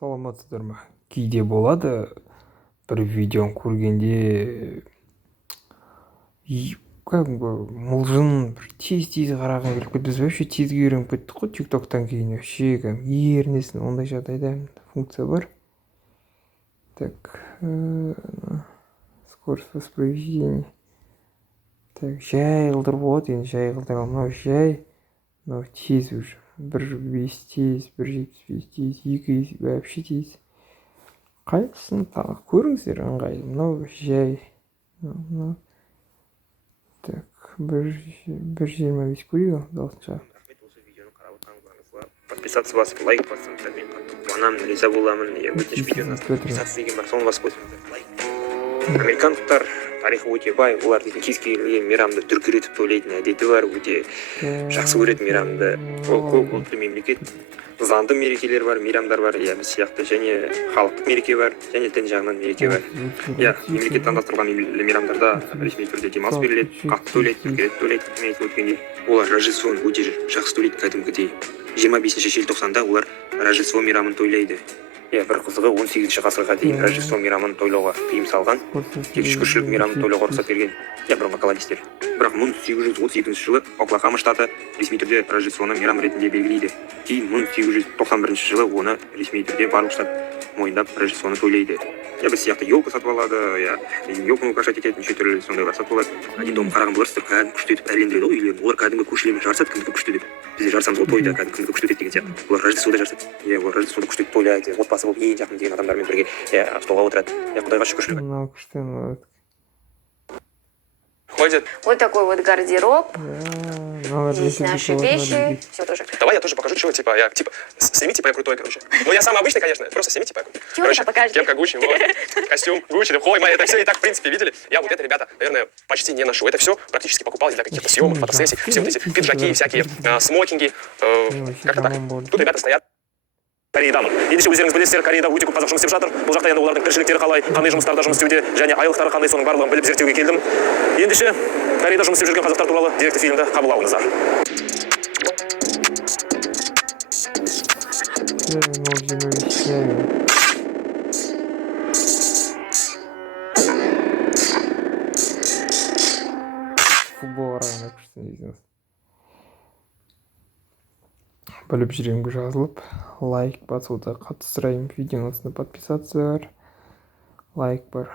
Саламатсыздар ма? Кейде болады бір видеоны көргенде кәдімгі мылжың бір тез қарағым келіп кетті. Біз вообще тезге үйреніп кеттік қой тиктоктан кейін вообще ерінесің ондай жағдайда функция бар. Так, скорость воспроизведения. Так, жай қылдырып болады, енді жай қылдыра алмау жай. Мынау тез уже. 1.5 тез, 1.75 тез, 2 вообще тез. Қайсысын тағы көріңіздер ыңғайлы. Мынау жай. Мынау. Так, 1.25 көрейік, дауысынша. Подписаться басып, лайк басыңыздар, мен қуанамын, риза боламын. Өтініш видеоны подписаться деген бар, соны басып қойсаңыздар. Лайк. Американдықтар тарихы өте бай, олар дейтін кез келген мейрамды дүркіретіп тойлайтын әдеті бар, өте жақсы көретін мейрамды. Ол көп ұлтты мемлекет. Заңды мерекелер бар, мейрамдар бар, иә, біз сияқты, және халықтық мереке бар, және дін жағынан мереке бар. Иә, мемлекет заңдастырылған мейрамдарда ресми түрде демалыс беріледі, қатты тойлайды, дүркіретіп тойлайды, мен айтып өткендей. Олар Рождествоны өте жақсы тойлайды кәдімгідей. 25 желтоқсанда олар Рождество мейрамын тойлайды. Иә, бір қызығы 18 ғасырға дейін Рождество мейрамын тойлауға тыйым салған, тек шүкіршілік мейрамын тойлауға рұқсат берген. Иә, бұрынғы колонистер. Бірақ 1832 жылы Оклахома штаты ресми түрде Рождествоны мейрам ретінде белгілейді. Кейін 1891 жылы оны ресми түрде барлық штат мойындап Рождествоны тойлайды. Я біз сияқты елка сатып алады, я елканы украшать етеді, неше түрлі сондайлар сатып алады. Один дом қарағандылар сіздер кәдімгі күшті етіп әрлендіреді ғой үйлерін. Олар кәдімгі көршілермен жарысады, кімдікі күшті деп. Бізде жарысамыз ғой тойда, кімдікі күшті етеді деген сияқты. Олар Рождествода жарысады. Иә, олар Рождествода күшті етіп тойлайды, отбасы болып ең жақын деген адамдармен бірге столға отырады. Я құдайға шүкіршілік. Мынау күшті. Ходят. Вот такой вот гардероб. Здесь наши вещи. Все тоже. Давай я тоже покажу, что типа я сними, типа я крутой, короче. Ну я самый обычный, конечно, просто сними, типа. Короче, покажи. Кепка Гуччи, вот, костюм Гуччи, хой моя, это все и так в принципе видели. Я вот это, ребята, наверное, почти не ношу. Это все практически покупал для каких-то съемок, фотосессий, все вот эти пиджаки всякие, смокинги, как-то так. Тут ребята стоят. Кореядан. Ендеше өздеріңіз білесіздер, Кореяда өте көп қазақ жұмыс істеп жатыр. Бұл жақта енді олардың тіршіліктері қалай, қандай жұмыстарда жұмыс істеуде және айлықтары қандай, соның барлығын біліп зерттеуге келдім. Ендеше Кореяда жұмыс істеп жүрген қазақтар туралы деректі фильмді қабылдаңыздар. Футбол арасында күшті дейсіңіз. Біліп жүремге жазылып, лайк басуды қатты сұраймын. Видеоңызды подписация бар, лайк бар.